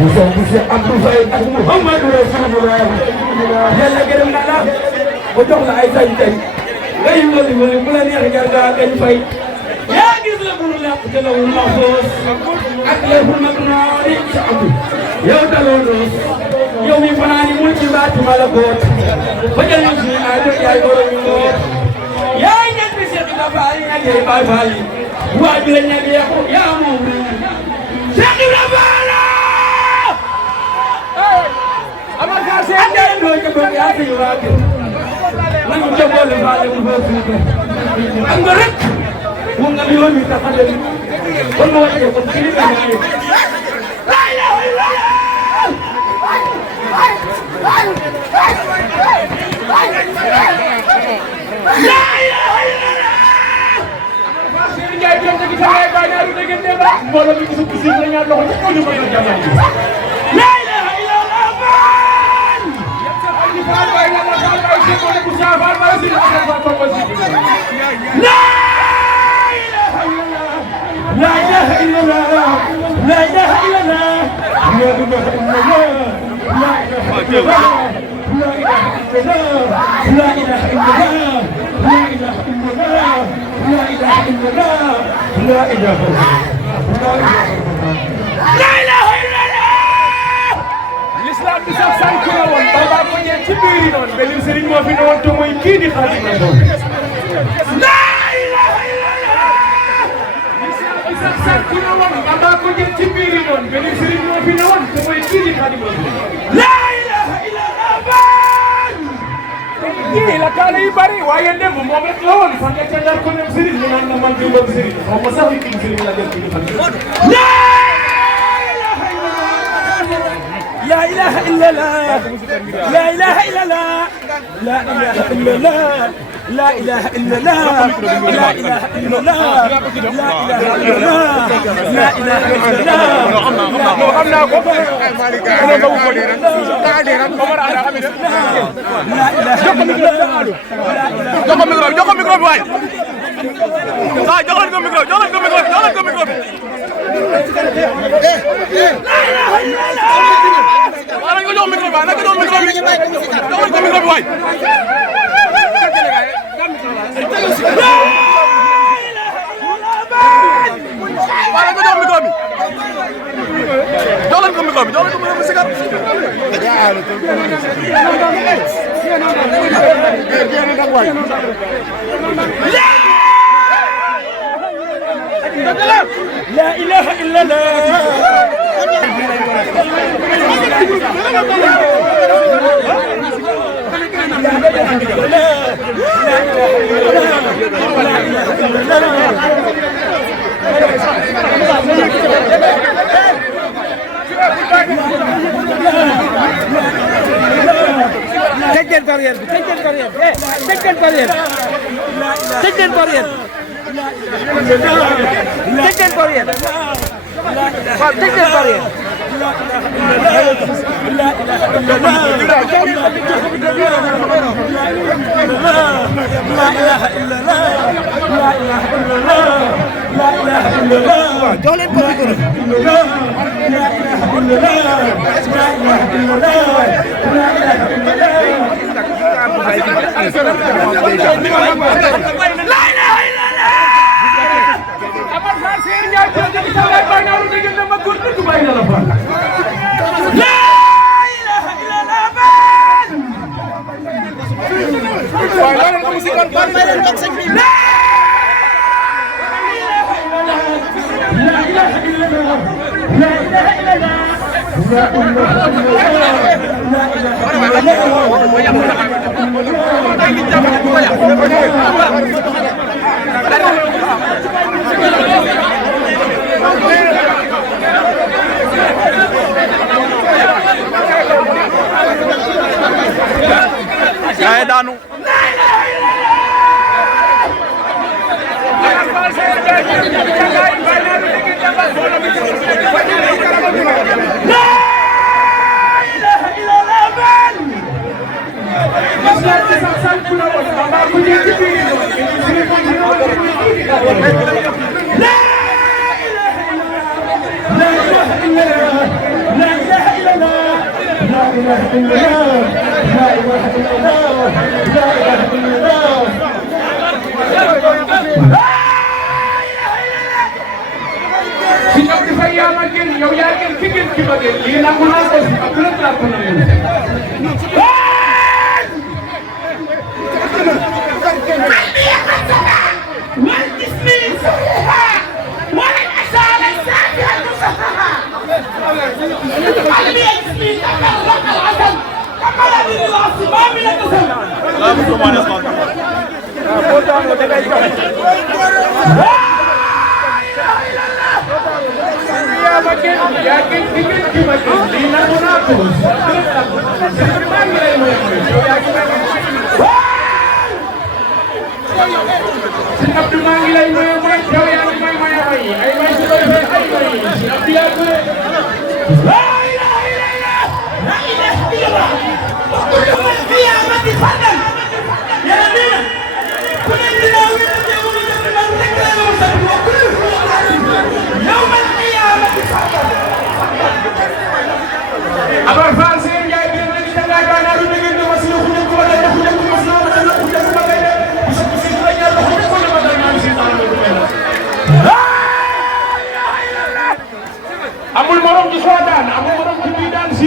Monsieur Abdou Faye ak Mouhamadou Rasulullah yàlla gërëm na la ba jox la ay sañ-sañ ngay wëli wëli bu la neex jar nga gañ fay yaa gis la bur làq te lawul mahfoos ak leful maknoori sa Abdou yow daloo doos yow mi fanaani mul ci baati malakoot ba jël ñu suñu aajo yaay borom ngoot yaay ñett bi Cheikh Ibrahima Fall yi ak yaay Baay Fall yi waa bi la ñebe yaa moom Cheikh Ibrahima Fall Amar Fall Cheikh Ndiaye ndoo ca bëgg yaa fi waa kër nañu ca boole faale mu fa suufe am nga rek mu nga yoon wi tax a dem kon ma wàcce ko ci li nga ñaaye la ilaha illallah Ndiaye jom ci xale ba ñaaru de ngeen dem mbooloo mi gisu gisu la ñaar loxo ci ko ñu mëna jamal la ilaha illallah ban yetta xali fa bay la la fa bay ci ko ne bu sa fa bay ci ko fa ko ko ci la ilaha illallah la ilaha illallah la ilaha illallah la ilaha illallah la ilaha illallah la ilaha illallah la ilaha illallah la ilaha illallah لا إله إلا الله لا إله إلا الله لا إله إلا الله الإسلام بسبب سانكونا وان بابا كوني تبيري نون بلين سرين ما في نون تومي كيدي خادم نون لا إله إلا الله الإسلام بسبب سانكونا وان بابا كوني تبيري نون بلين سرين ما في نون تومي كيدي خادم نون لا إله إلا الله Ini la kala yi bari waaye dem moom rek la woon fan nga ca dar ko nem sëriñ mu naan la man di bëgg sëriñ xaw ma sax ki sëriñ la dem ci fan la ilaha illallah la ilaha illallah la ilaha illallah la ilaha illallah la ilaha illallah la ilaha illallah la ilaha illallah amna ko malika ana ko ko di ran ka di ran ko mara ana xamé la ilaha illallah joko micro bi way sa joko ko micro bi la ilaha illallah wala ko jox micro ba naka jox micro bi jox ko micro bi way wala ko jox micro bi jox ko micro bi sigar la ilaha illallah Take that barrier. Take that barrier. Take that barrier. Take that barrier. Take that barrier. Take that barrier. Saya danu. لا إله إلا الله لا إله إلا الله لا إله إلا الله si ñëw di fay yaa ma gën yow yaa gën ki gën ki ma gën lii nangu naa ko si ak lépp laa ko nangu yakin bikin kimakin di namunako sinap dumangilay mo yung mga siyaw yan may mayamay ay may sila ay may sinap diyan ko la ilaha illallah la ilaha illallah kullu man qiyamah fadal ya nabi kullu dilawi yawm al-qiyamah wa kullu yawm al-qiyamah fadal abar falsi ngay bir na ci nga gana lu ngeen do maslu ko ko wala ko ko maslu ko ko ko bagay de bisu ko ci la ñal ko ko ko bagay na ci tan ko mel amul morom ci so daan amul morom ci bi daan ci